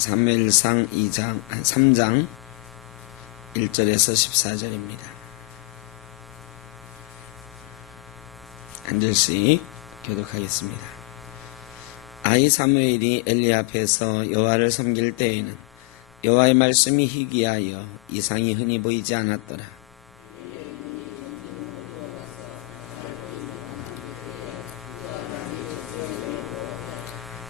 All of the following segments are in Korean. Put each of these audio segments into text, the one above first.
사무엘상 3장 1절에서 14절입니다. 한 절씩 교독하겠습니다. 아이 사무엘이 엘리 앞에서 여호와를 섬길 때에는 여호와의 말씀이 희귀하여 이상이 흔히 보이지 않았더라.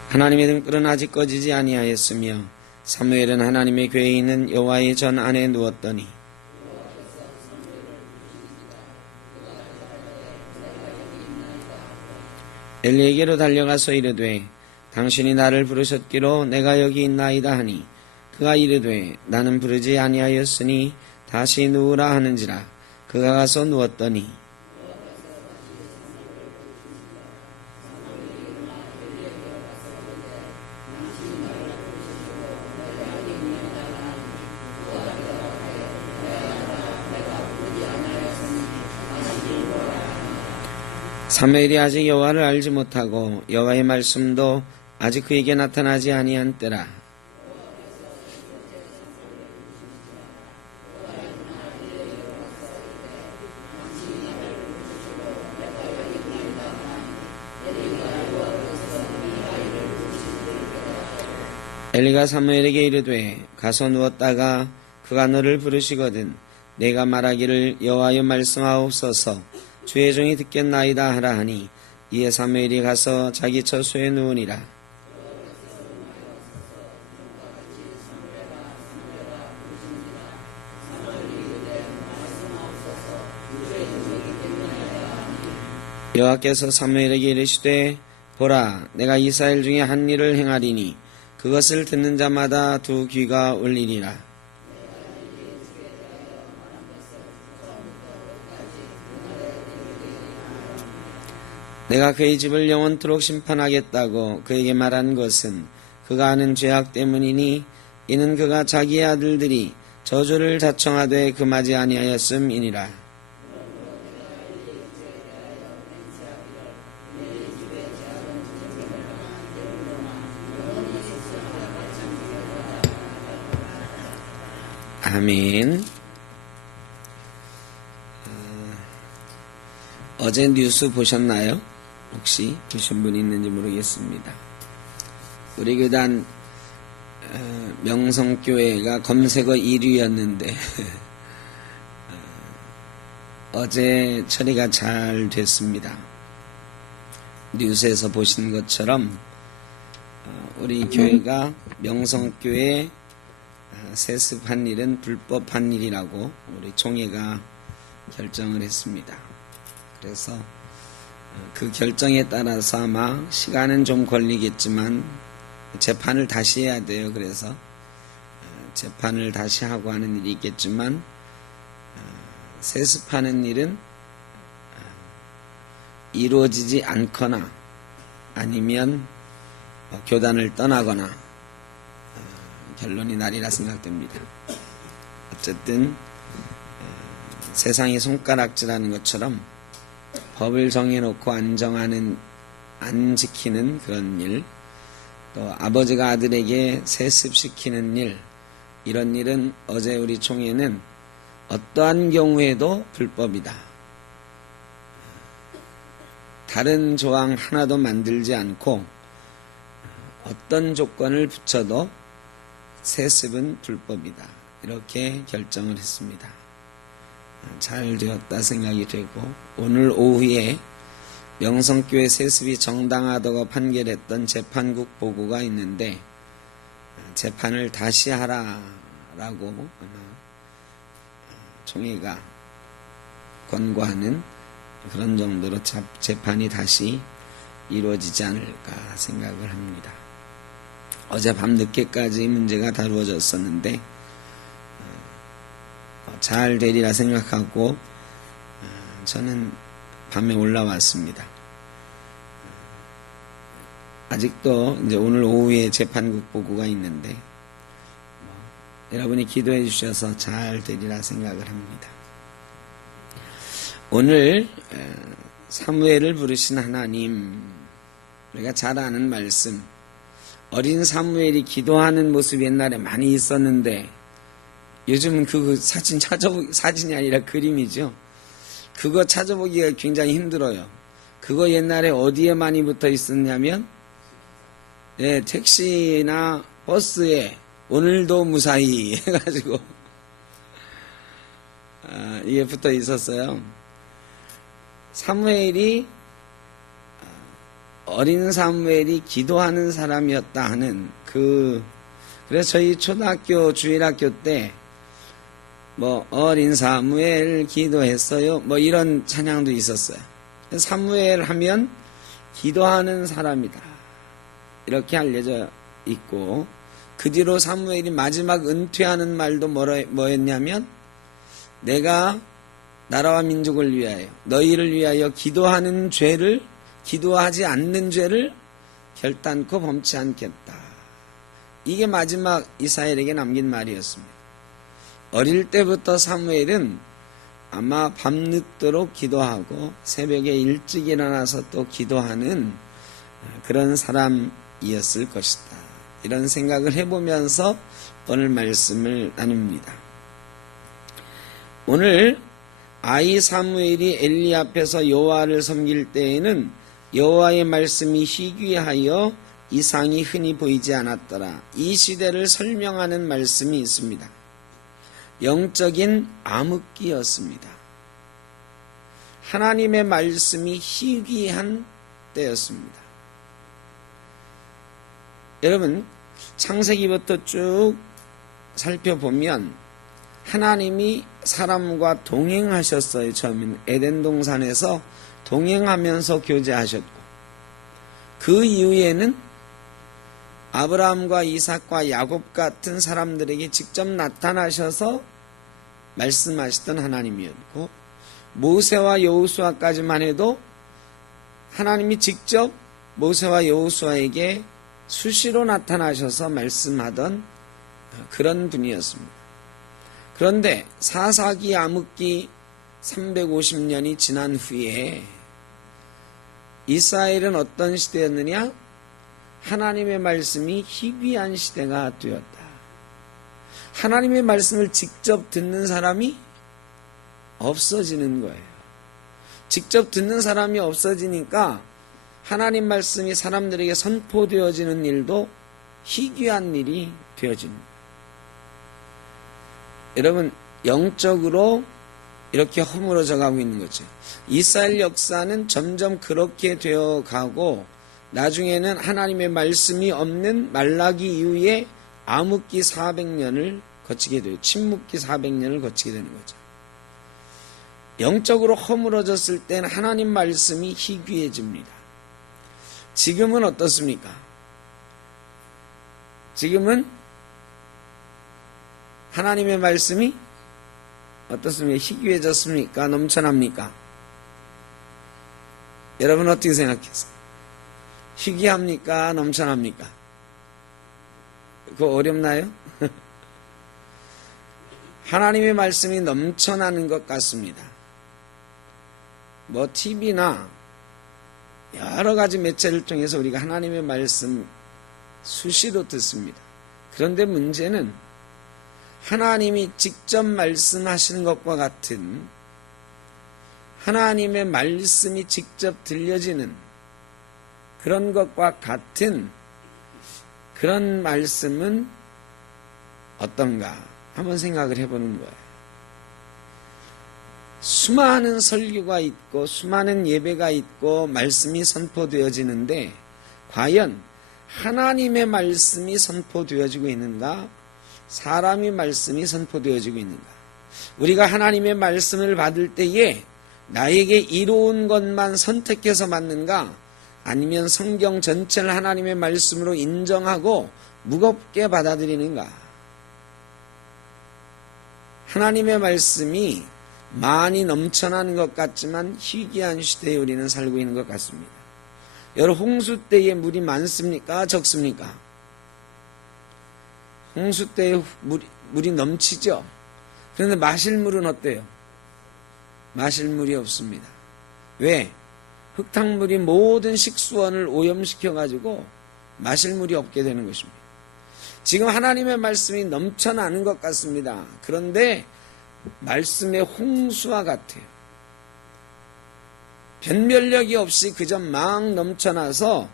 하나님의 등불은 아직 꺼지지 아니하였으며 사무엘은 하나님의 궤에 있는 여호와의 전 안에 누웠더니 엘리에게로 달려가서 이르되 당신이 나를 부르셨기로 내가 여기 있나이다 하니 그가 이르되 나는 부르지 아니하였으니 다시 누우라 하는지라. 그가 가서 누웠더니 사무엘이 아직 여호와를 알지 못하고 여호와의 말씀도 아직 그에게 나타나지 아니한 때라. 엘리가 사무엘에게 이르되 가서 누웠다가 그가 너를 부르시거든 내가 말하기를 여호와여 말씀하옵소서 주의 종이 듣겠나이다 하라 하니 이에 사무엘이 가서 자기 처소에 누우니라. 여호와께서 사무엘에게 이르시되 보라 내가 이스라엘 중에 한 일을 행하리니 그것을 듣는 자마다 두 귀가 울리리라. 내가 그의 집을 영원토록 심판하겠다고 그에게 말한 것은 그가 하는 죄악 때문이니 이는 그가 자기의 아들들이 저주를 자청하되 금하지 아니하였음이니라. 아멘. 어제 뉴스 보셨나요? 혹시 보신 분이 있는지 모르겠습니다. 우리 교단 명성교회가 검색어 1위였는데 어제 처리가 잘 됐습니다. 뉴스에서 보신 것처럼 우리 교회가 명성교회 세습한 일은 불법한 일이라고 우리 총회가 결정을 했습니다. 그래서 그 결정에 따라서 아마 시간은 좀 걸리겠지만 재판을 다시 해야 돼요. 그래서 재판을 다시 하고 하는 일이 있겠지만 세습하는 일은 이루어지지 않거나 아니면 교단을 떠나거나 결론이 나리라 생각됩니다. 어쨌든 세상이 손가락질하는 것처럼 법을 정해놓고 안 지키는 그런 일, 또 아버지가 아들에게 세습시키는 일, 이런 일은 어제 우리 총회는 어떠한 경우에도 불법이다. 다른 조항 하나도 만들지 않고 어떤 조건을 붙여도 세습은 불법이다. 이렇게 결정을 했습니다. 잘 되었다 생각이 되고 오늘 오후에 명성교회 세습이 정당하다고 판결했던 재판국 보고가 있는데 재판을 다시 하라라고 아마 총회가 권고하는 그런 정도로 재판이 다시 이루어지지 않을까 생각을 합니다. 어젯밤 늦게까지 문제가 다루어졌었는데 잘 되리라 생각하고 저는 밤에 올라왔습니다. 아직도 이제 오늘 오후에 재판국 보고가 있는데 여러분이 기도해 주셔서 잘 되리라 생각을 합니다. 오늘 사무엘을 부르신 하나님, 우리가 잘 아는 말씀, 어린 사무엘이 기도하는 모습이 옛날에 많이 있었는데 요즘은 그 사진이 아니라 그림이죠. 그거 찾아보기가 굉장히 힘들어요. 그거 옛날에 어디에 많이 붙어 있었냐면 택시나 버스에 오늘도 무사히 해가지고 이게 붙어 있었어요. 어린 사무엘이 기도하는 사람이었다 하는 그래서 저희 초등학교 주일학교 때 어린 사무엘 기도했어요 이런 찬양도 있었어요. 사무엘 하면 기도하는 사람이다 이렇게 알려져 있고, 그 뒤로 사무엘이 마지막 은퇴하는 말도 뭐였냐면 내가 나라와 민족을 위하여 너희를 위하여 기도하지 않는 죄를 결단코 범치 않겠다. 이게 마지막 이스라엘에게 남긴 말이었습니다. 어릴 때부터 사무엘은 아마 밤늦도록 기도하고 새벽에 일찍 일어나서 또 기도하는 그런 사람이었을 것이다. 이런 생각을 해보면서 오늘 말씀을 나눕니다. 오늘 아이 사무엘이 엘리 앞에서 여호와를 섬길 때에는 여호와의 말씀이 희귀하여 이상이 흔히 보이지 않았더라. 이 시대를 설명하는 말씀이 있습니다. 영적인 암흑기였습니다. 하나님의 말씀이 희귀한 때였습니다. 여러분, 창세기부터 쭉 살펴보면 하나님이 사람과 동행하셨어요. 처음에는 에덴 동산에서 동행하면서 교제하셨고, 그 이후에는 아브라함과 이삭과 야곱 같은 사람들에게 직접 나타나셔서 말씀하시던 하나님이었고, 모세와 여호수아까지만 해도 하나님이 직접 모세와 여호수아에게 수시로 나타나셔서 말씀하던 그런 분이었습니다. 그런데 사사기 암흑기 350년이 지난 후에 이스라엘은 어떤 시대였느냐? 하나님의 말씀이 희귀한 시대가 되었다. 하나님의 말씀을 직접 듣는 사람이 없어지는 거예요. 직접 듣는 사람이 없어지니까 하나님 말씀이 사람들에게 선포되어지는 일도 희귀한 일이 되어집니다. 여러분, 영적으로 이렇게 허물어져 가고 있는 거죠. 이스라엘 역사는 점점 그렇게 되어 가고, 나중에는 하나님의 말씀이 없는 말라기 이후에 암흑기 400년을 거치게 돼요. 침묵기 400년을 거치게 되는 거죠. 영적으로 허물어졌을 때는 하나님 말씀이 희귀해집니다. 지금은 어떻습니까? 지금은 하나님의 말씀이 어떻습니까? 희귀해졌습니까? 넘쳐납니까? 여러분 어떻게 생각하세요? 희귀합니까? 넘쳐납니까? 그거 어렵나요? 하나님의 말씀이 넘쳐나는 것 같습니다. TV나 여러 가지 매체를 통해서 우리가 하나님의 말씀 수시로 듣습니다. 그런데 문제는 하나님이 직접 말씀하시는 것과 같은, 하나님의 말씀이 직접 들려지는 그런 것과 같은 그런 말씀은 어떤가 한번 생각을 해보는 거예요. 수많은 설교가 있고 수많은 예배가 있고 말씀이 선포되어지는데 과연 하나님의 말씀이 선포되어지고 있는가? 사람의 말씀이 선포되어지고 있는가? 우리가 하나님의 말씀을 받을 때에 나에게 이로운 것만 선택해서 받는가? 아니면 성경 전체를 하나님의 말씀으로 인정하고 무겁게 받아들이는가? 하나님의 말씀이 많이 넘쳐나는 것 같지만 희귀한 시대에 우리는 살고 있는 것 같습니다. 여러분, 홍수 때에 물이 많습니까? 적습니까? 홍수 때에 물이 넘치죠? 그런데 마실 물은 어때요? 마실 물이 없습니다. 왜? 흙탕물이 모든 식수원을 오염시켜가지고 마실 물이 없게 되는 것입니다. 지금 하나님의 말씀이 넘쳐나는 것 같습니다. 그런데 말씀의 홍수와 같아요. 변별력이 없이 그저 막 넘쳐나서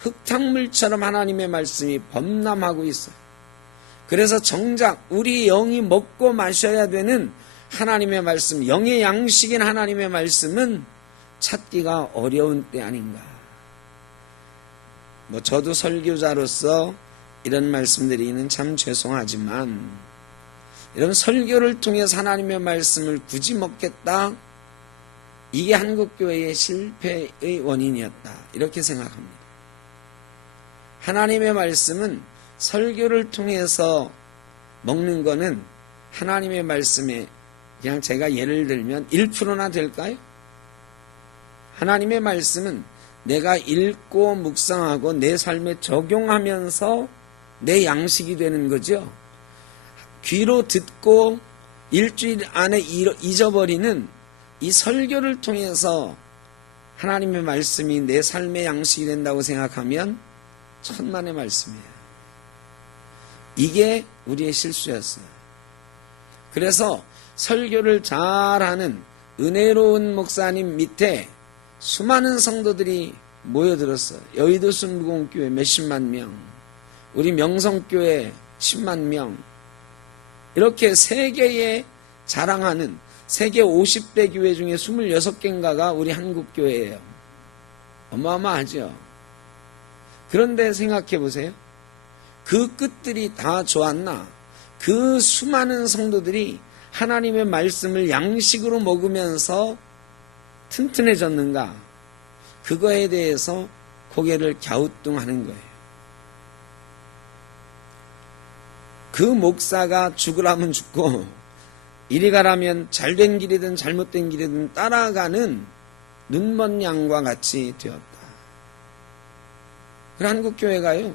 흙탕물처럼 하나님의 말씀이 범람하고 있어요. 그래서 정작 우리 영이 먹고 마셔야 되는 하나님의 말씀, 영의 양식인 하나님의 말씀은 찾기가 어려운 때 아닌가. 저도 설교자로서 이런 말씀드리기는 참 죄송하지만, 이런 설교를 통해서 하나님의 말씀을 굳이 먹겠다, 이게 한국교회의 실패의 원인이었다, 이렇게 생각합니다. 하나님의 말씀은 설교를 통해서 먹는 거는 하나님의 말씀에 그냥 제가 예를 들면 1%나 될까요? 하나님의 말씀은 내가 읽고 묵상하고 내 삶에 적용하면서 내 양식이 되는 거죠. 귀로 듣고 일주일 안에 잊어버리는 이 설교를 통해서 하나님의 말씀이 내 삶의 양식이 된다고 생각하면 천만의 말씀이에요. 이게 우리의 실수였어요. 그래서 설교를 잘하는 은혜로운 목사님 밑에 수많은 성도들이 모여들었어요. 여의도 순복음교회 몇십만 명, 우리 명성교회 10만 명, 이렇게 세계에 자랑하는 세계 50대 교회 중에 26개인가가 우리 한국교회예요. 어마어마하죠. 그런데 생각해 보세요. 그 끝들이 다 좋았나? 그 수많은 성도들이 하나님의 말씀을 양식으로 먹으면서 튼튼해졌는가? 그거에 대해서 고개를 갸우뚱하는 거예요. 그 목사가 죽으라면 죽고 이리 가라면 잘된 길이든 잘못된 길이든 따라가는 눈먼 양과 같이 되었다. 그 한국교회가요,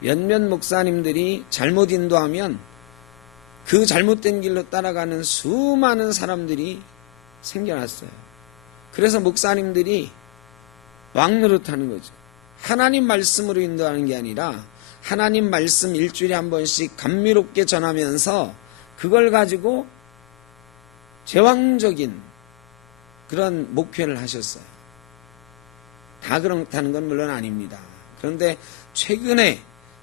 몇몇 목사님들이 잘못 인도하면 그 잘못된 길로 따라가는 수많은 사람들이 생겨났어요. 그래서 목사님들이 왕노릇하는 거죠. 하나님 말씀으로 인도하는 게 아니라 하나님 말씀 일주일에 한 번씩 감미롭게 전하면서 그걸 가지고 제왕적인 그런 목표를 하셨어요. 다 그렇다는 건 물론 아닙니다. 그런데 최근에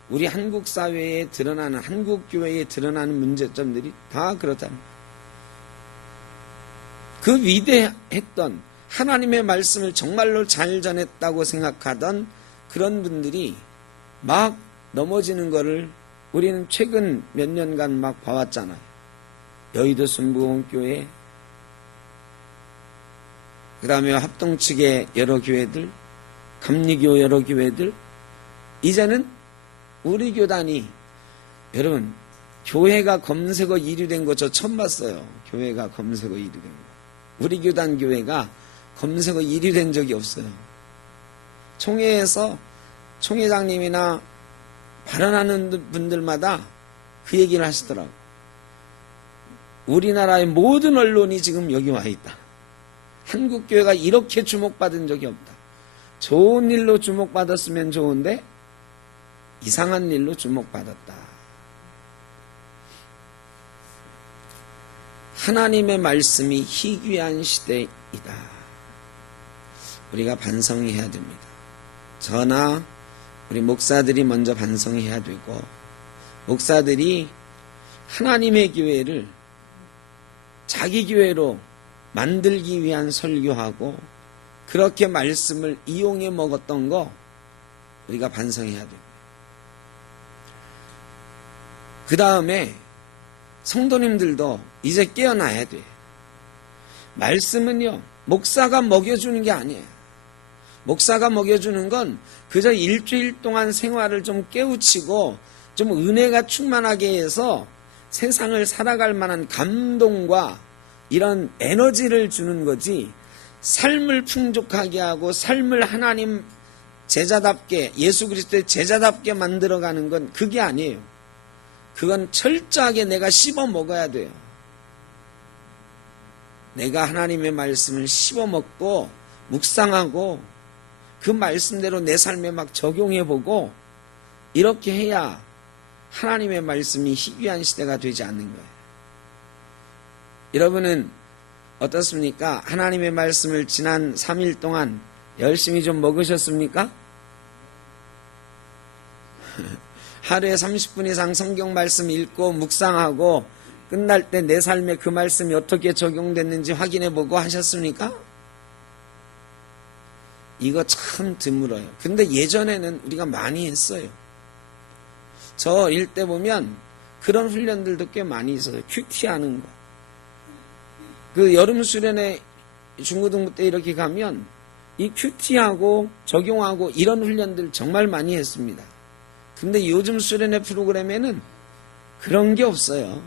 우리 한국 사회에 드러나는, 한국 교회에 드러나는 문제점들이 다 그렇다는 거예요. 그 위대했던 하나님의 말씀을 정말로 잘 전했다고 생각하던 그런 분들이 막 넘어지는 거를 우리는 최근 몇 년간 막 봐왔잖아요. 여의도 순복음교회, 그 다음에 합동 측의 여러 교회들, 감리교 여러 교회들, 이제는 우리 교단이, 여러분, 교회가 검색어 1위 된 거 저 처음 봤어요. 교회가 검색어 1위 된 거. 우리 교단 교회가 검색어 1위 된 적이 없어요. 총회에서 총회장님이나 발언하는 분들마다 그 얘기를 하시더라고요. 우리나라의 모든 언론이 지금 여기 와 있다. 한국교회가 이렇게 주목받은 적이 없다. 좋은 일로 주목받았으면 좋은데 이상한 일로 주목받았다. 하나님의 말씀이 희귀한 시대이다. 우리가 반성해야 됩니다. 저나 우리 목사들이 먼저 반성해야 되고, 목사들이 하나님의 교회를 자기 교회로 만들기 위한 설교하고 그렇게 말씀을 이용해 먹었던 거 우리가 반성해야 됩니다. 그 다음에 성도님들도 이제 깨어나야 돼. 말씀은요, 목사가 먹여주는 게 아니에요. 목사가 먹여주는 건 그저 일주일 동안 생활을 좀 깨우치고 좀 은혜가 충만하게 해서 세상을 살아갈 만한 감동과 이런 에너지를 주는 거지, 삶을 풍족하게 하고 삶을 하나님 제자답게, 예수 그리스도의 제자답게 만들어가는 건 그게 아니에요. 그건 철저하게 내가 씹어 먹어야 돼요. 내가 하나님의 말씀을 씹어 먹고 묵상하고 그 말씀대로 내 삶에 막 적용해보고 이렇게 해야 하나님의 말씀이 희귀한 시대가 되지 않는 거예요. 여러분은 어떻습니까? 하나님의 말씀을 지난 3일 동안 열심히 좀 먹으셨습니까? 하루에 30분 이상 성경 말씀 읽고 묵상하고 끝날 때 내 삶에 그 말씀이 어떻게 적용됐는지 확인해보고 하셨습니까? 이거 참 드물어요. 근데 예전에는 우리가 많이 했어요. 저 어릴 때 보면 그런 훈련들도 꽤 많이 있어요. 큐티하는 거. 그 여름 수련회 중고등부 때 이렇게 가면 이 큐티하고 적용하고 이런 훈련들 정말 많이 했습니다. 근데 요즘 수련회 프로그램에는 그런 게 없어요.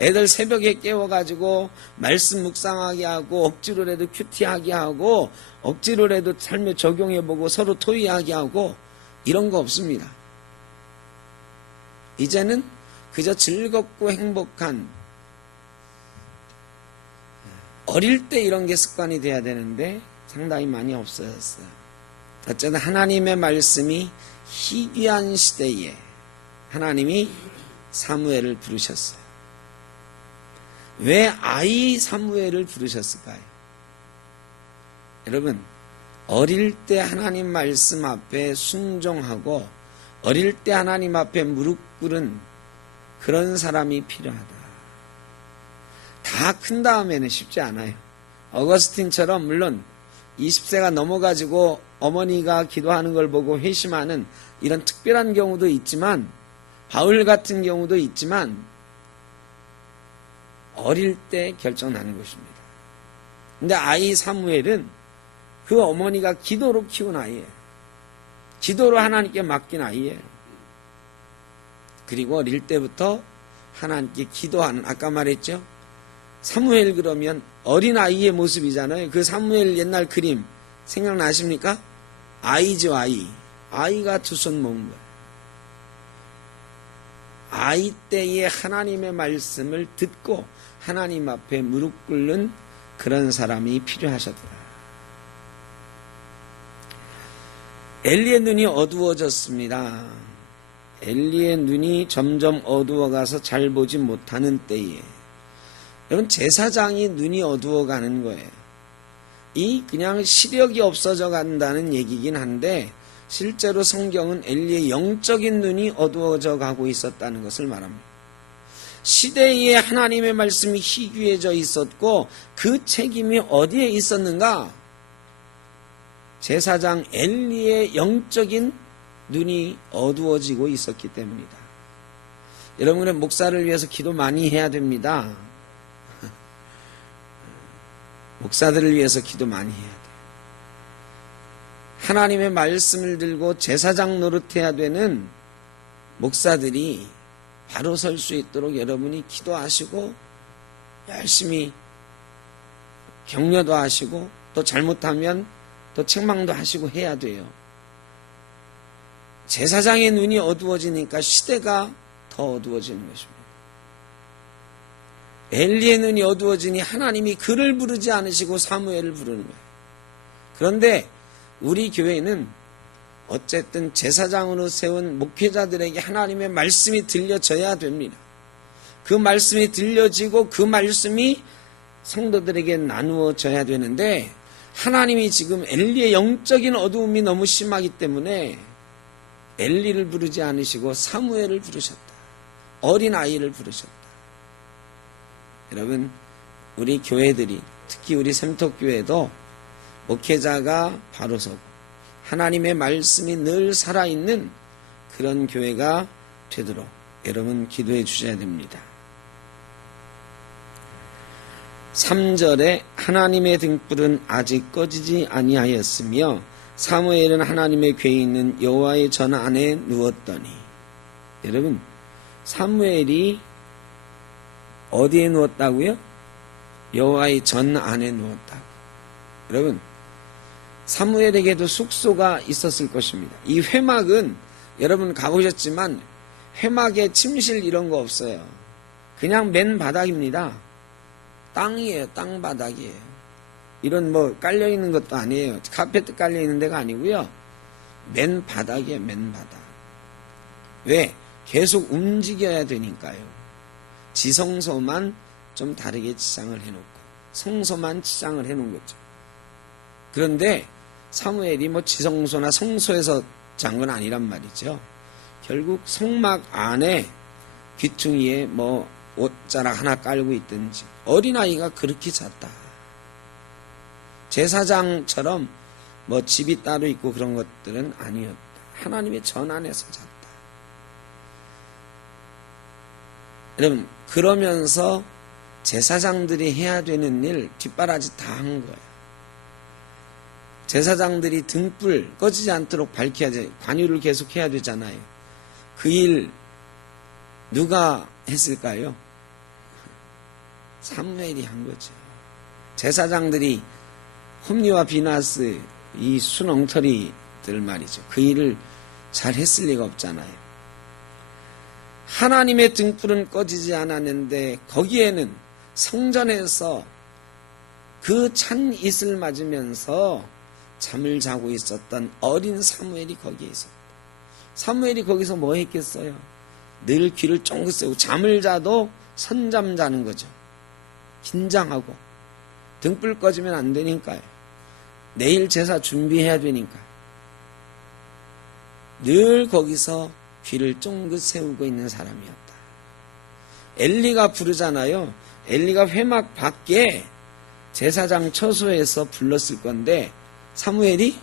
애들 새벽에 깨워가지고 말씀 묵상하게 하고 억지로라도 큐티하게 하고 억지로라도 삶에 적용해보고 서로 토의하게 하고 이런 거 없습니다. 이제는 그저 즐겁고 행복한, 어릴 때 이런 게 습관이 돼야 되는데 상당히 많이 없어졌어요. 어쨌든 하나님의 말씀이 희귀한 시대에 하나님이 사무엘을 부르셨어요. 왜 아이 사무엘을 부르셨을까요? 여러분, 어릴 때 하나님 말씀 앞에 순종하고 어릴 때 하나님 앞에 무릎 꿇은 그런 사람이 필요하다. 다 큰 다음에는 쉽지 않아요. 어거스틴처럼 물론 20세가 넘어가지고 어머니가 기도하는 걸 보고 회심하는 이런 특별한 경우도 있지만, 바울 같은 경우도 있지만 어릴 때 결정나는 것입니다. 근데 아이 사무엘은 그 어머니가 기도로 키운 아이예요. 기도로 하나님께 맡긴 아이예요. 그리고 어릴 때부터 하나님께 기도하는, 아까 말했죠? 사무엘 그러면 어린아이의 모습이잖아요. 그 사무엘 옛날 그림 생각나십니까? 아이죠, 아이. 아이가 두 손 모은 거예요. 아이 때에 하나님의 말씀을 듣고 하나님 앞에 무릎 꿇는 그런 사람이 필요하셨더라. 엘리의 눈이 어두워졌습니다. 엘리의 눈이 점점 어두워가서 잘 보지 못하는 때에, 여러분, 제사장이 눈이 어두워가는 거예요. 이 그냥 시력이 없어져 간다는 얘기긴 한데 실제로 성경은 엘리의 영적인 눈이 어두워져 가고 있었다는 것을 말합니다. 시대에 하나님의 말씀이 희귀해져 있었고 그 책임이 어디에 있었는가? 제사장 엘리의 영적인 눈이 어두워지고 있었기 때문이다. 여러분의 목사를 위해서 기도 많이 해야 됩니다. 목사들을 위해서 기도 많이 해야 돼요. 하나님의 말씀을 들고 제사장 노릇해야 되는 목사들이 바로 설 수 있도록 여러분이 기도하시고 열심히 격려도 하시고 또 잘못하면 또 책망도 하시고 해야 돼요. 제사장의 눈이 어두워지니까 시대가 더 어두워지는 것입니다. 엘리의 눈이 어두워지니 하나님이 그를 부르지 않으시고 사무엘을 부르는 거예요. 그런데 우리 교회는 어쨌든 제사장으로 세운 목회자들에게 하나님의 말씀이 들려져야 됩니다. 그 말씀이 들려지고 그 말씀이 성도들에게 나누어져야 되는데 하나님이 지금 엘리의 영적인 어두움이 너무 심하기 때문에 엘리를 부르지 않으시고 사무엘을 부르셨다. 어린아이를 부르셨다. 여러분, 우리 교회들이, 특히 우리 샘톡교회도 목회자가 바로 서고 하나님의 말씀이 늘 살아있는 그런 교회가 되도록 여러분 기도해 주셔야 됩니다. 3절에 하나님의 등불은 아직 꺼지지 아니하였으며 사무엘은 하나님의 궤에 있는 여호와의 전 안에 누웠더니, 여러분, 사무엘이 어디에 누웠다고요? 여호와의 전 안에 누웠다고. 여러분, 사무엘에게도 숙소가 있었을 것입니다. 이 회막은 여러분 가보셨지만 회막에 침실 이런 거 없어요. 그냥 맨 바닥입니다. 땅이에요. 땅바닥이에요. 이런 뭐 깔려있는 것도 아니에요. 카페트 깔려있는 데가 아니고요. 맨 바닥이에요. 맨 바닥. 왜? 계속 움직여야 되니까요. 지성소만 좀 다르게 치장을 해놓고 성소만 치장을 해놓은 거죠. 그런데 사무엘이 뭐 지성소나 성소에서 잔 건 아니란 말이죠. 결국 성막 안에 귀퉁이에 뭐 옷자락 하나 깔고 있든지 어린아이가 그렇게 잤다. 제사장처럼 뭐 집이 따로 있고 그런 것들은 아니었다. 하나님의 전 안에서 잤다. 여러분, 그러면서 제사장들이 해야 되는 일 뒷바라지 다 한 거예요. 제사장들이 등불 꺼지지 않도록 밝혀야 돼. 관유를 계속 해야 되잖아요. 그 일 누가 했을까요? 사무엘이 한 거죠. 제사장들이 홈리와 비나스 이 순엉터리들 말이죠. 그 일을 잘 했을 리가 없잖아요. 하나님의 등불은 꺼지지 않았는데 거기에는 성전에서 그 찬 이슬 맞으면서 잠을 자고 있었던 어린 사무엘이 거기에 있었다. 사무엘이 거기서 뭐 했겠어요? 늘 귀를 쫑긋 세우고 잠을 자도 선잠 자는 거죠. 긴장하고 등불 꺼지면 안 되니까요. 내일 제사 준비해야 되니까 늘 거기서 귀를 쫑긋 세우고 있는 사람이었다. 엘리가 부르잖아요. 엘리가 회막 밖에 제사장 처소에서 불렀을 건데 사무엘이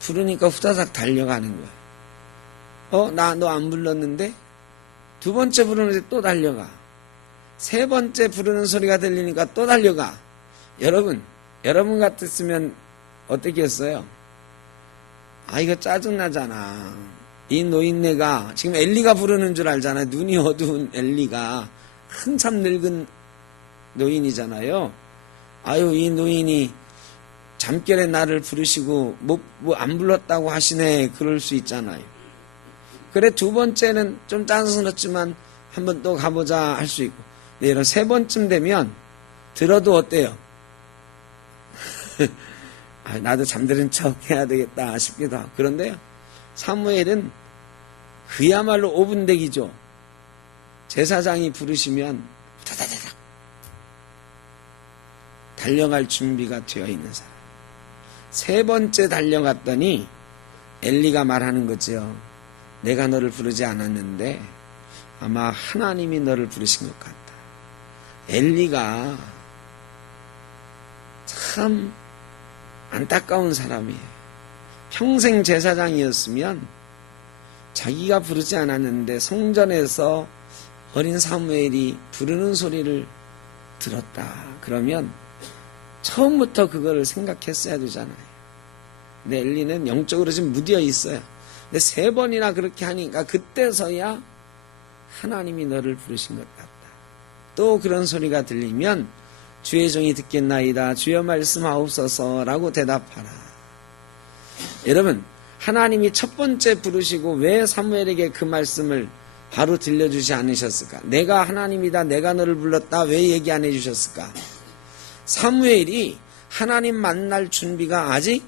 부르니까 후다닥 달려가는 거야. 나 너 안 불렀는데? 두 번째 부르는데 또 달려가. 세 번째 부르는 소리가 들리니까 또 달려가. 여러분 같았으면 어떻게 했어요? 이거 짜증나잖아. 이 노인네가 지금 엘리가 부르는 줄 알잖아요. 눈이 어두운 엘리가 한참 늙은 노인이잖아요. 이 노인이 잠결에 나를 부르시고 뭐 안 불렀다고 하시네. 그럴 수 있잖아요. 그래 두 번째는 좀 짜증스럽지만 한번 또 가보자 할 수 있고. 네, 이런 세 번쯤 되면 들어도 어때요? 나도 잠드는 척 해야 되겠다 싶기도 하고. 그런데요, 사무엘은 그야말로 5분 대기죠. 제사장이 부르시면 다다다닥 달려갈 준비가 되어 있는 사람. 세 번째 달려갔더니 엘리가 말하는 거죠. 내가 너를 부르지 않았는데 아마 하나님이 너를 부르신 것 같다. 엘리가 참 안타까운 사람이에요. 평생 제사장이었으면 자기가 부르지 않았는데 성전에서 어린 사무엘이 부르는 소리를 들었다. 그러면 처음부터 그거를 생각했어야 되잖아요. 근데 엘리는 영적으로 지금 무디어 있어요. 근데 세 번이나 그렇게 하니까 그때서야 하나님이 너를 부르신 것 같다. 또 그런 소리가 들리면 주의 종이 듣겠나이다. 주여 말씀하옵소서라고 대답하라. 여러분, 하나님이 첫 번째 부르시고 왜 사무엘에게 그 말씀을 바로 들려주지 않으셨을까? 내가 하나님이다. 내가 너를 불렀다. 왜 얘기 안 해주셨을까? 사무엘이 하나님 만날 준비가 아직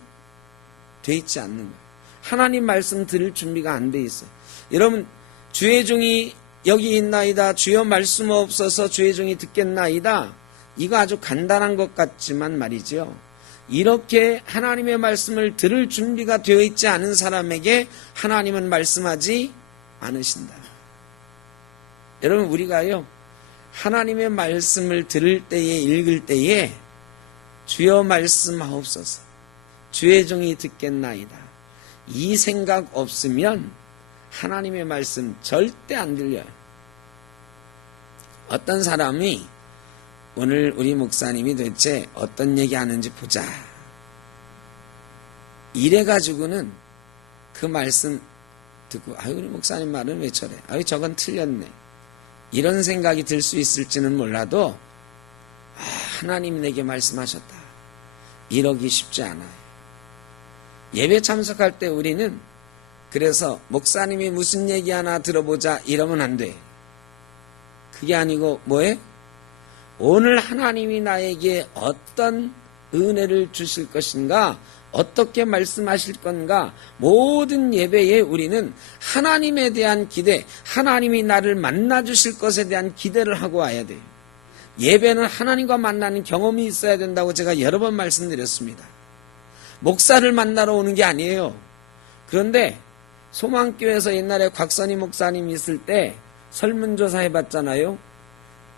돼 있지 않는 거예요. 하나님 말씀 들을 준비가 안 돼 있어요. 여러분, 주의 종이 여기 있나이다. 주여 말씀하옵소서. 주의 종이 듣겠나이다. 이거 아주 간단한 것 같지만 말이죠. 이렇게 하나님의 말씀을 들을 준비가 되어 있지 않은 사람에게 하나님은 말씀하지 않으신다. 여러분, 우리가요, 하나님의 말씀을 들을 때에, 읽을 때에 주여 말씀하옵소서. 주의 종이 듣겠나이다. 이 생각 없으면 하나님의 말씀 절대 안 들려요. 어떤 사람이 오늘 우리 목사님이 도대체 어떤 얘기 하는지 보자. 이래가지고는 그 말씀 듣고 우리 목사님 말은 왜 저래? 저건 틀렸네. 이런 생각이 들 수 있을지는 몰라도 하나님이 내게 말씀하셨다. 이러기 쉽지 않아요. 예배 참석할 때 우리는 그래서 목사님이 무슨 얘기 하나 들어보자 이러면 안 돼. 그게 아니고 뭐해? 오늘 하나님이 나에게 어떤 은혜를 주실 것인가? 어떻게 말씀하실 건가? 모든 예배에 우리는 하나님에 대한 기대, 하나님이 나를 만나 주실 것에 대한 기대를 하고 와야 돼요. 예배는 하나님과 만나는 경험이 있어야 된다고 제가 여러 번 말씀드렸습니다. 목사를 만나러 오는 게 아니에요. 그런데 소망교회에서 옛날에 곽선희 목사님 있을 때 설문조사 해봤잖아요.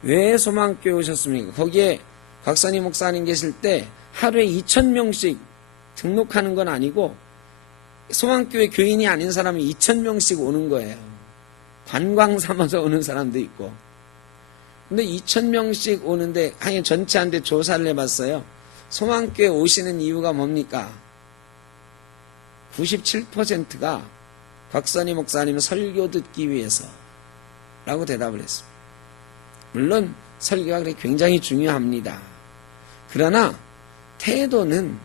왜 소망교회 오셨습니까? 거기에 곽선희 목사님 계실 때 하루에 2,000명씩 등록하는 건 아니고 소망교회 교인이 아닌 사람이 2,000명씩 오는 거예요. 관광 삼아서 오는 사람도 있고. 근데 2,000명씩 오는데 하여간 전체한테 조사를 해봤어요. 소망교회 오시는 이유가 뭡니까? 97%가 곽선희 목사님 설교 듣기 위해서 라고 대답을 했습니다. 물론 설교가 굉장히 중요합니다. 그러나 태도는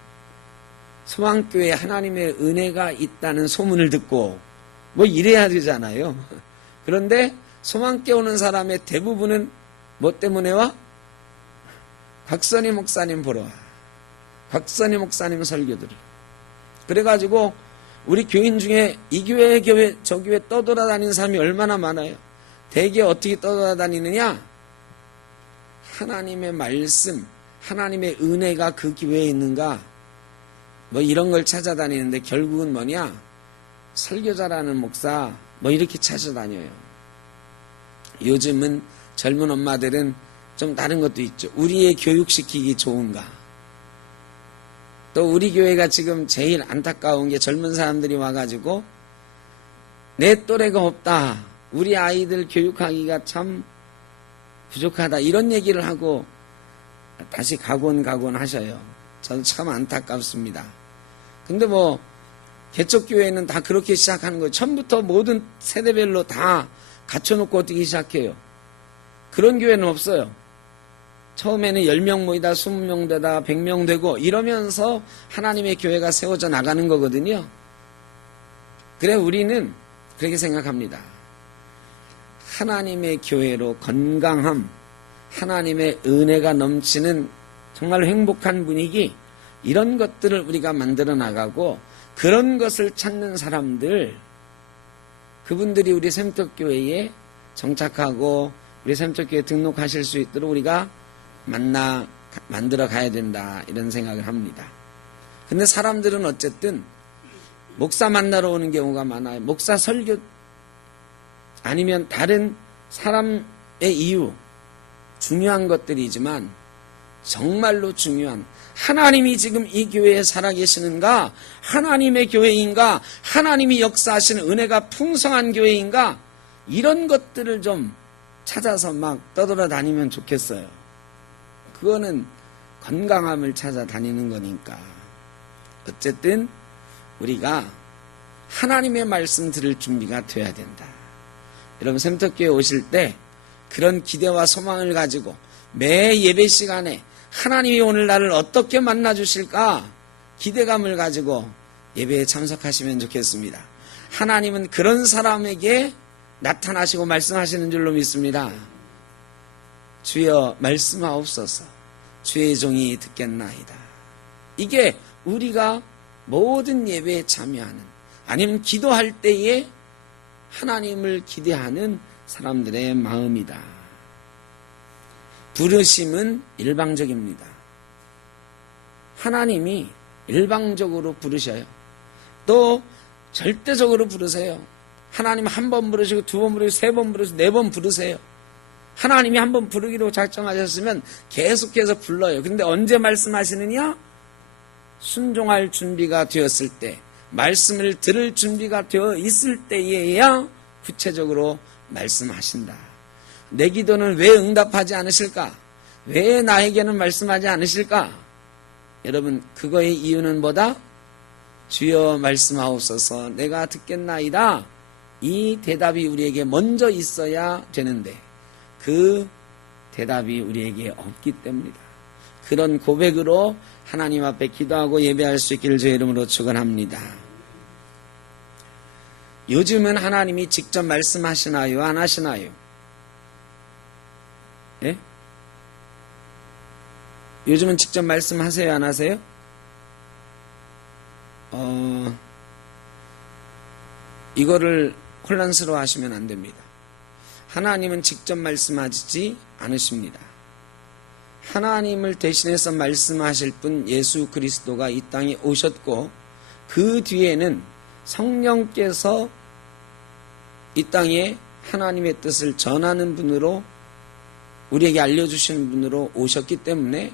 소망교회에 하나님의 은혜가 있다는 소문을 듣고 뭐 이래야 되잖아요. 그런데 소망교회 오는 사람의 대부분은 뭐 때문에 와? 곽선희 목사님 보러 와. 곽선희 목사님 설교 들으러. 그래가지고 우리 교인 중에 이 교회 저 교회 떠돌아다니는 사람이 얼마나 많아요. 대개 어떻게 떠돌아다니느냐? 하나님의 말씀, 하나님의 은혜가 그 교회에 있는가? 뭐 이런 걸 찾아다니는데 결국은 뭐냐? 설교자라는 목사 뭐 이렇게 찾아다녀요. 요즘은 젊은 엄마들은 좀 다른 것도 있죠. 우리의 교육시키기 좋은가? 또 우리 교회가 지금 제일 안타까운 게 젊은 사람들이 와가지고 내 또래가 없다. 우리 아이들 교육하기가 참 부족하다. 이런 얘기를 하고 다시 가곤 하셔요. 저는 참 안타깝습니다. 근데 뭐 개척교회는 다 그렇게 시작하는 거예요. 처음부터 모든 세대별로 다 갖춰놓고 어떻게 시작해요. 그런 교회는 없어요. 처음에는 10명 모이다 20명 되다 100명 되고 이러면서 하나님의 교회가 세워져 나가는 거거든요. 그래 우리는 그렇게 생각합니다. 하나님의 교회로 건강함, 하나님의 은혜가 넘치는 정말 행복한 분위기, 이런 것들을 우리가 만들어 나가고 그런 것을 찾는 사람들, 그분들이 우리 샘떡교회에 정착하고 우리 샘떡교회에 등록하실 수 있도록 우리가 만들어 가야 된다, 이런 생각을 합니다. 근데 사람들은 어쨌든 목사 만나러 오는 경우가 많아요. 목사 설교 아니면 다른 사람의 이유, 중요한 것들이지만 정말로 중요한, 하나님이 지금 이 교회에 살아계시는가? 하나님의 교회인가? 하나님이 역사하시는 은혜가 풍성한 교회인가? 이런 것들을 좀 찾아서 막 떠돌아다니면 좋겠어요. 그거는 건강함을 찾아다니는 거니까. 어쨌든 우리가 하나님의 말씀 들을 준비가 돼야 된다. 여러분 샘떡교회 오실 때 그런 기대와 소망을 가지고 매 예배 시간에 하나님이 오늘 나를 어떻게 만나 주실까 기대감을 가지고 예배에 참석하시면 좋겠습니다. 하나님은 그런 사람에게 나타나시고 말씀하시는 줄로 믿습니다. 주여 말씀하옵소서. 주의 종이 듣겠나이다. 이게 우리가 모든 예배에 참여하는, 아니면 기도할 때에 하나님을 기대하는 사람들의 마음이다. 부르심은 일방적입니다. 하나님이 일방적으로 부르셔요. 또 절대적으로 부르세요. 하나님 한 번 부르시고 두 번 부르시고 세 번 부르시고 네 번 부르세요. 하나님이 한 번 부르기로 작정하셨으면 계속해서 불러요. 근데 언제 말씀하시느냐? 순종할 준비가 되었을 때, 말씀을 들을 준비가 되어 있을 때에야 구체적으로 말씀하신다. 내 기도는 왜 응답하지 않으실까? 왜 나에게는 말씀하지 않으실까? 여러분, 그거의 이유는 뭐다? 주여 말씀하옵소서. 내가 듣겠나이다. 이 대답이 우리에게 먼저 있어야 되는데 그 대답이 우리에게 없기 때문이다. 그런 고백으로 하나님 앞에 기도하고 예배할 수 있기를 주의 이름으로 축원합니다. 요즘은 하나님이 직접 말씀하시나요? 안 하시나요? 예? 요즘은 직접 말씀하세요, 안 하세요? 이거를 혼란스러워 하시면 안 됩니다. 하나님은 직접 말씀하지 않으십니다. 하나님을 대신해서 말씀하실 분 예수 그리스도가 이 땅에 오셨고, 그 뒤에는 성령께서 이 땅에 하나님의 뜻을 전하는 분으로, 우리에게 알려주시는 분으로 오셨기 때문에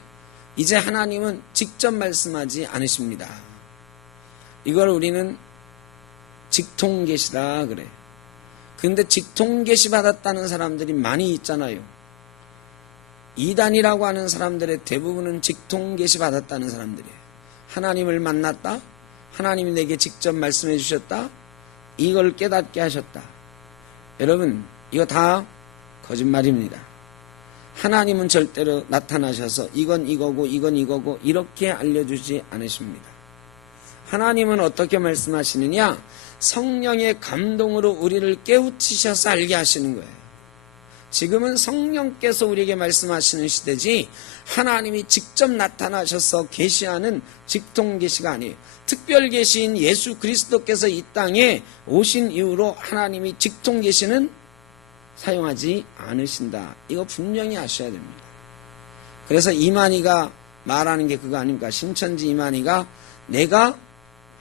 이제 하나님은 직접 말씀하지 않으십니다. 이걸 우리는 직통계시라 그래. 근데 직통계시 받았다는 사람들이 많이 있잖아요. 이단이라고 하는 사람들의 대부분은 직통계시 받았다는 사람들이에요. 하나님을 만났다, 하나님이 내게 직접 말씀해 주셨다, 이걸 깨닫게 하셨다. 여러분, 이거 다 거짓말입니다. 하나님은 절대로 나타나셔서 이건 이거고 이건 이거고 이렇게 알려주지 않으십니다. 하나님은 어떻게 말씀하시느냐? 성령의 감동으로 우리를 깨우치셔서 알게 하시는 거예요. 지금은 성령께서 우리에게 말씀하시는 시대지, 하나님이 직접 나타나셔서 계시하는 직통계시가 아니에요. 특별계시인 예수 그리스도께서 이 땅에 오신 이후로 하나님이 직통계시는 사용하지 않으신다. 이거 분명히 아셔야 됩니다. 그래서 이만희가 말하는 게 그거 아닙니까? 신천지 이만희가 내가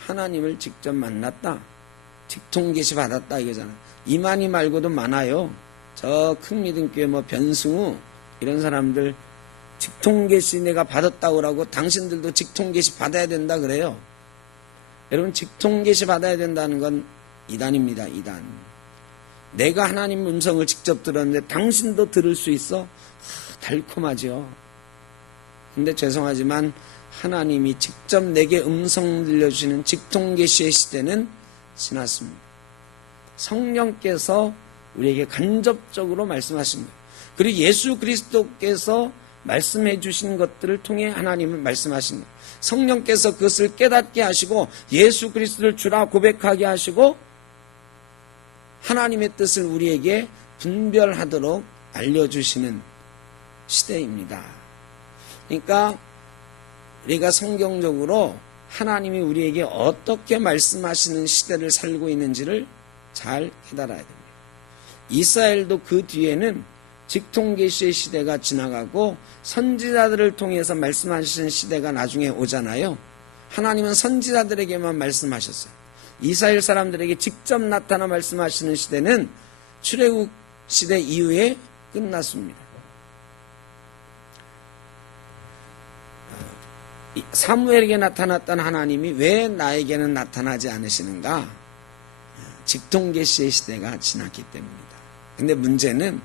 하나님을 직접 만났다, 직통계시 받았다 이거잖아. 이만희 말고도 많아요. 저 큰 믿음교회 변승우 이런 사람들 직통계시 내가 받았다고 그러고 당신들도 직통계시 받아야 된다 그래요. 여러분, 직통계시 받아야 된다는 건 이단입니다. 이단. 내가 하나님 음성을 직접 들었는데 당신도 들을 수 있어? 달콤하죠. 근데 죄송하지만 하나님이 직접 내게 음성 들려주시는 직통계시의 시대는 지났습니다. 성령께서 우리에게 간접적으로 말씀하신 거예요. 그리고 예수 그리스도께서 말씀해 주신 것들을 통해 하나님은 말씀하신 거예요. 성령께서 그것을 깨닫게 하시고 예수 그리스도를 주라 고백하게 하시고 하나님의 뜻을 우리에게 분별하도록 알려주시는 시대입니다. 그러니까 우리가 성경적으로 하나님이 우리에게 어떻게 말씀하시는 시대를 살고 있는지를 잘 깨달아야 됩니다. 이스라엘도 그 뒤에는 직통계시의 시대가 지나가고 선지자들을 통해서 말씀하시는 시대가 나중에 오잖아요. 하나님은 선지자들에게만 말씀하셨어요. 이스라엘 사람들에게 직접 나타나 말씀하시는 시대는 출애굽 시대 이후에 끝났습니다. 사무엘에게 나타났던 하나님이 왜 나에게는 나타나지 않으시는가? 직통계시의 시대가 지났기 때문입니다. 근데 문제는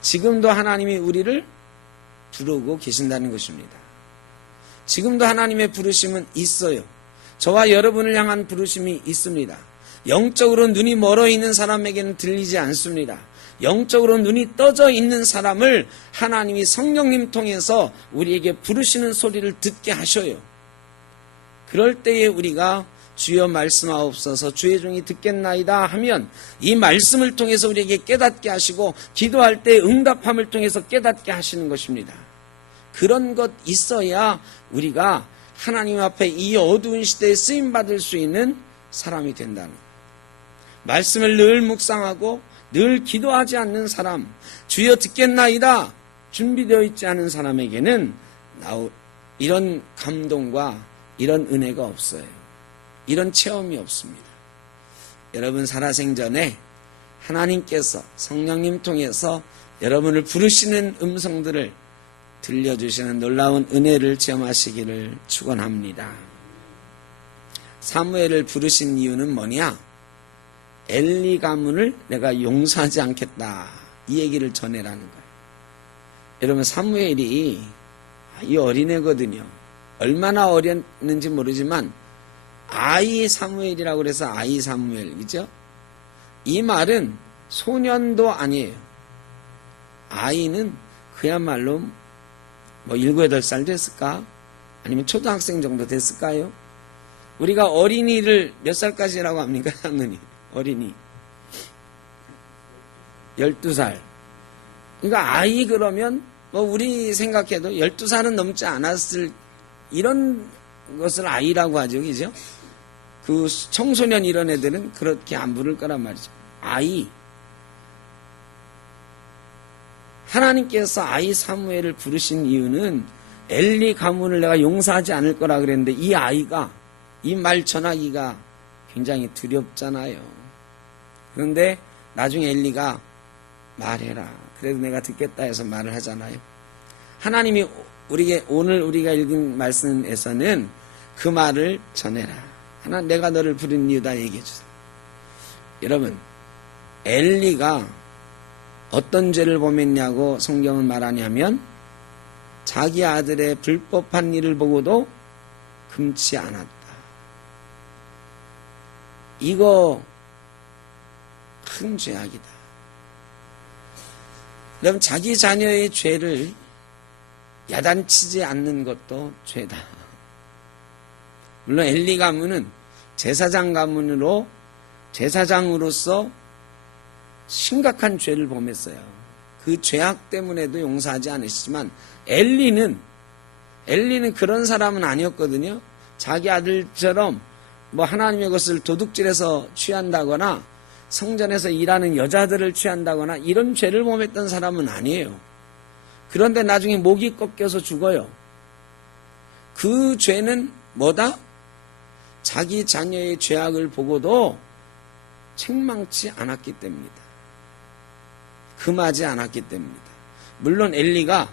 지금도 하나님이 우리를 부르고 계신다는 것입니다. 지금도 하나님의 부르심은 있어요. 저와 여러분을 향한 부르심이 있습니다. 영적으로 눈이 멀어 있는 사람에게는 들리지 않습니다. 영적으로 눈이 떠져 있는 사람을 하나님이 성령님 통해서 우리에게 부르시는 소리를 듣게 하셔요. 그럴 때에 우리가 주여 말씀하옵소서 주의 종이 듣겠나이다 하면 이 말씀을 통해서 우리에게 깨닫게 하시고 기도할 때 응답함을 통해서 깨닫게 하시는 것입니다. 그런 것 있어야 우리가 하나님 앞에 이 어두운 시대에 쓰임받을 수 있는 사람이 된다는 거예요. 말씀을 늘 묵상하고 늘 기도하지 않는 사람, 주여 듣겠나이다 준비되어 있지 않은 사람에게는 이런 감동과 이런 은혜가 없어요. 이런 체험이 없습니다. 여러분 살아생전에 하나님께서 성령님 통해서 여러분을 부르시는 음성들을 들려주시는 놀라운 은혜를 체험하시기를 축원합니다. 사무엘을 부르신 이유는 뭐냐? 엘리 가문을 내가 용서하지 않겠다, 이 얘기를 전해라는 거예요. 여러분 사무엘이 이 어린애거든요. 얼마나 어렸는지 모르지만 아이 사무엘이라고 그래서 아이 사무엘, 그죠? 이 말은 소년도 아니에요. 아이는 그야말로 7, 8살 됐을까? 아니면 초등학생 정도 됐을까요? 우리가 어린이를 몇 살까지라고 합니까? 장로님, 어린이 12살. 그러니까 아이 그러면 뭐 우리 생각해도 12살은 넘지 않았을 이런 것을 아이라고 하죠. 그죠? 그 청소년 이런 애들은 그렇게 안 부를 거란 말이죠. 아이. 하나님께서 아이 사무엘을 부르신 이유는 엘리 가문을 내가 용서하지 않을 거라 그랬는데 이 아이가, 이 말 전하기가 굉장히 두렵잖아요. 그런데 나중에 엘리가 말해라. 그래도 내가 듣겠다 해서 말을 하잖아요. 하나님이 오늘 우리가 읽은 말씀에서는 그 말을 전해라. 내가 너를 부른 이유다 얘기해 주세요. 여러분, 엘리가 어떤 죄를 범했냐고 성경은 말하냐면 자기 아들의 불법한 일을 보고도 금치 않았다. 이거 큰 죄악이다. 여러분, 자기 자녀의 죄를 야단치지 않는 것도 죄다. 물론 엘리 가문은 제사장 가문으로 제사장으로서 심각한 죄를 범했어요. 그 죄악 때문에도 용서하지 않으시지만 엘리는 그런 사람은 아니었거든요. 자기 아들처럼 뭐 하나님의 것을 도둑질해서 취한다거나 성전에서 일하는 여자들을 취한다거나 이런 죄를 범했던 사람은 아니에요. 그런데 나중에 목이 꺾여서 죽어요. 그 죄는 뭐다? 자기 자녀의 죄악을 보고도 책망치 않았기 때문이다. 금하지 않았기 때문이다. 물론 엘리가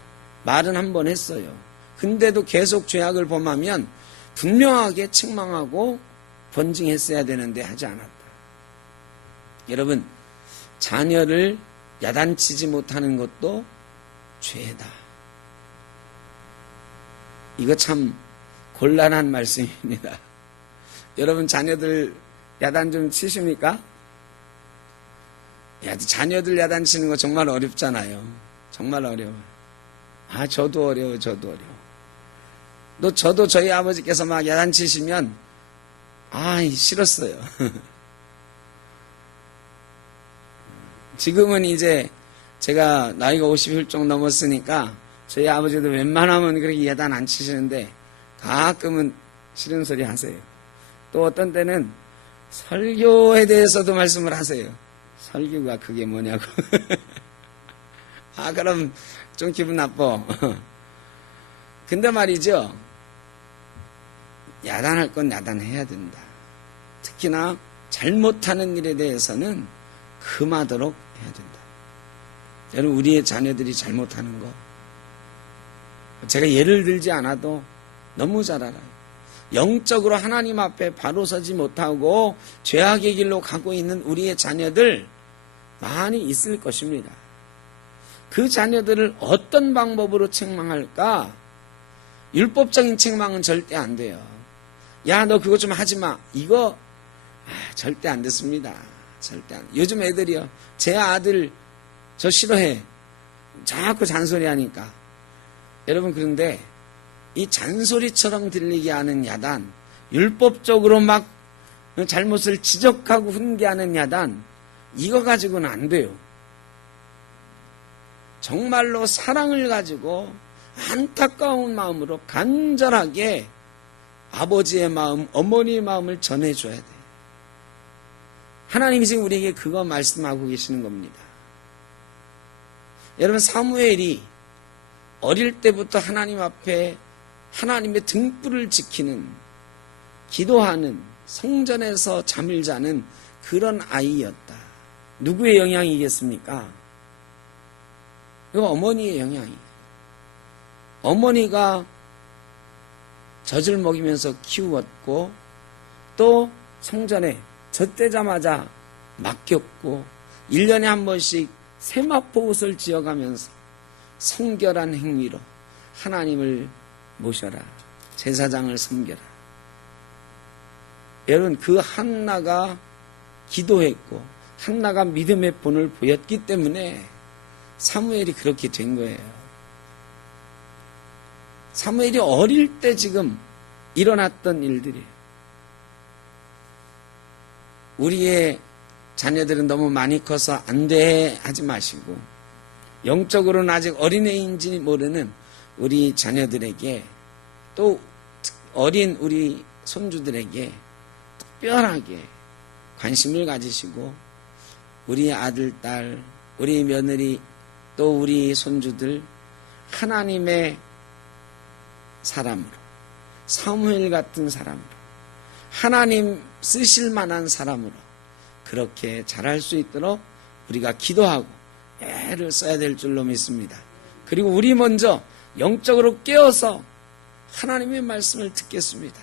말은 한 번 했어요. 근데도 계속 죄악을 범하면 분명하게 책망하고 번징했어야 되는데 하지 않았다. 여러분, 자녀를 야단치지 못하는 것도 죄다. 이거 참 곤란한 말씀입니다. 여러분, 자녀들 야단 좀 치십니까? 자녀들 야단치는 거 정말 어렵잖아요. 정말 어려워요. 저도 어려워요. 저도 저희 아버지께서 막 야단치시면 싫었어요. 지금은 이제 제가 나이가 50 훌쩍 넘었으니까 저희 아버지도 웬만하면 그렇게 야단 안 치시는데 가끔은 싫은 소리 하세요. 또 어떤 때는 설교에 대해서도 말씀을 하세요. 설교가 그게 뭐냐고. 그럼 좀 기분 나빠. 근데 말이죠. 야단할 건 야단해야 된다. 특히나 잘못하는 일에 대해서는 금하도록 해야 된다. 여러분, 우리의 자녀들이 잘못하는 거 제가 예를 들지 않아도 너무 잘 알아요. 영적으로 하나님 앞에 바로 서지 못하고 죄악의 길로 가고 있는 우리의 자녀들 많이 있을 것입니다. 그 자녀들을 어떤 방법으로 책망할까? 율법적인 책망은 절대 안 돼요. 야, 너 그거 좀 하지 마. 이거 절대 안 됐습니다. 절대 안. 요즘 애들이요. 제 아들 저 싫어해. 자꾸 잔소리하니까. 여러분, 그런데 이 잔소리처럼 들리게 하는 야단, 율법적으로 막 잘못을 지적하고 훈계하는 야단, 이거 가지고는 안 돼요. 정말로 사랑을 가지고 안타까운 마음으로 간절하게 아버지의 마음, 어머니의 마음을 전해줘야 돼. 하나님이 지금 우리에게 그거 말씀하고 계시는 겁니다. 여러분, 사무엘이 어릴 때부터 하나님 앞에 하나님의 등불을 지키는, 기도하는, 성전에서 잠을 자는 그런 아이였다. 누구의 영향이겠습니까? 이거 어머니의 영향이에요. 어머니가 젖을 먹이면서 키웠고 또 성전에 젖대자마자 맡겼고 1년에 한 번씩 세마포 옷을 지어가면서 성결한 행위로 하나님을 모셔라. 제사장을 섬겨라. 여러분, 그 한나가 기도했고 한나가 믿음의 본을 보였기 때문에 사무엘이 그렇게 된 거예요. 사무엘이 어릴 때 지금 일어났던 일들이에요. 우리의 자녀들은 너무 많이 커서 안 돼 하지 마시고 영적으로는 아직 어린애인지 모르는 우리 자녀들에게 또 어린 우리 손주들에게 특별하게 관심을 가지시고 우리 아들, 딸, 우리 며느리 또 우리 손주들 하나님의 사람으로 사무엘 같은 사람으로 하나님 쓰실 만한 사람으로 그렇게 자랄 수 있도록 우리가 기도하고 애를 써야 될 줄로 믿습니다. 그리고 우리 먼저 영적으로 깨어서 하나님의 말씀을 듣겠습니다.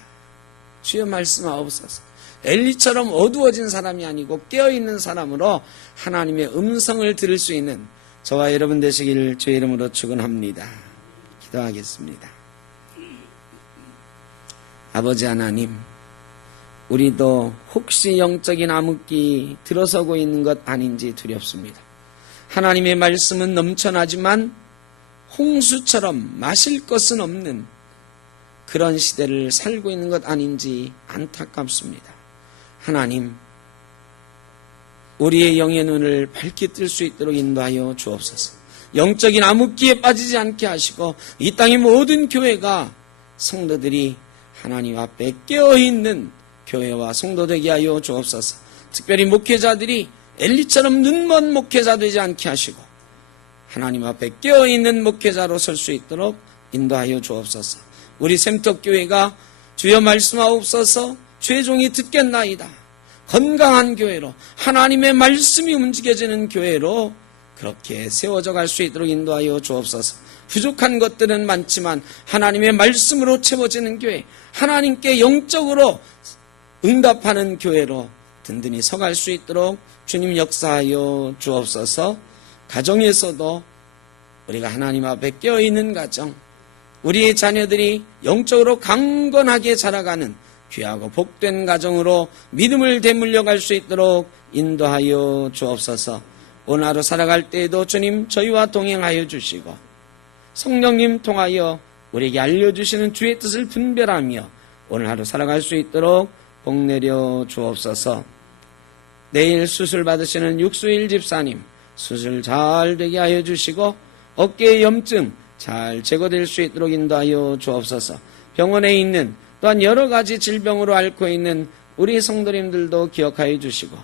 주의 말씀하옵소서. 엘리처럼 어두워진 사람이 아니고 깨어있는 사람으로 하나님의 음성을 들을 수 있는 저와 여러분 되시길 주의 이름으로 축원합니다. 기도하겠습니다. 아버지 하나님, 우리도 혹시 영적인 암흑기 들어서고 있는 것 아닌지 두렵습니다. 하나님의 말씀은 넘쳐나지만 홍수처럼 마실 것은 없는 그런 시대를 살고 있는 것 아닌지 안타깝습니다. 하나님, 우리의 영의 눈을 밝게 뜰 수 있도록 인도하여 주옵소서. 영적인 암흑기에 빠지지 않게 하시고 이 땅의 모든 교회가 성도들이 하나님 앞에 깨어있는 교회와 성도 되게 하여 주옵소서. 특별히 목회자들이 엘리처럼 눈먼 목회자 되지 않게 하시고 하나님 앞에 깨어있는 목회자로 설 수 있도록 인도하여 주옵소서. 우리 샘터교회가 주여 말씀하옵소서. 주의 종이 듣겠나이다. 건강한 교회로 하나님의 말씀이 움직여지는 교회로 그렇게 세워져 갈 수 있도록 인도하여 주옵소서. 부족한 것들은 많지만 하나님의 말씀으로 채워지는 교회, 하나님께 영적으로 응답하는 교회로 든든히 서갈 수 있도록 주님 역사하여 주옵소서. 가정에서도 우리가 하나님 앞에 깨어있는 가정, 우리의 자녀들이 영적으로 강건하게 자라가는 귀하고 복된 가정으로 믿음을 되물려 갈 수 있도록 인도하여 주옵소서. 오늘 하루 살아갈 때에도 주님 저희와 동행하여 주시고 성령님 통하여 우리에게 알려주시는 주의 뜻을 분별하며 오늘 하루 살아갈 수 있도록 복 내려 주옵소서. 내일 수술 받으시는 육수일 집사님 수술 잘 되게 하여 주시고 어깨의 염증 잘 제거될 수 있도록 인도하여 주옵소서. 병원에 있는 또한 여러 가지 질병으로 앓고 있는 우리 성도님들도 기억하여 주시고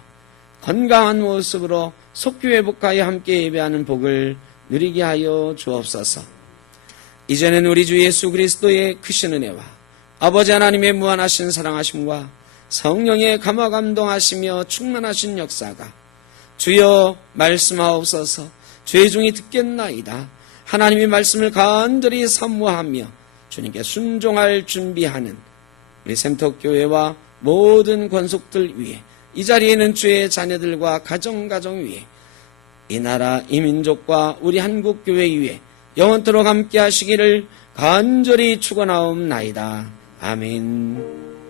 건강한 모습으로 속기 회복하여 함께 예배하는 복을 누리게 하여 주옵소서. 이제는 우리 주 예수 그리스도의 크신 은혜와 아버지 하나님의 무한하신 사랑하심과 성령의 감화 감동하시며 충만하신 역사가 주여 말씀하옵소서. 주의 종이 듣겠나이다. 하나님의 말씀을 간절히 사모하며 주님께 순종할 준비하는 우리 샘터교회와 모든 권속들 위에 이 자리에는 주의 자녀들과 가정 위에 이 나라 이 민족과 우리 한국교회 위에 영원토록 함께 하시기를 간절히 축원하옵나이다. 아멘.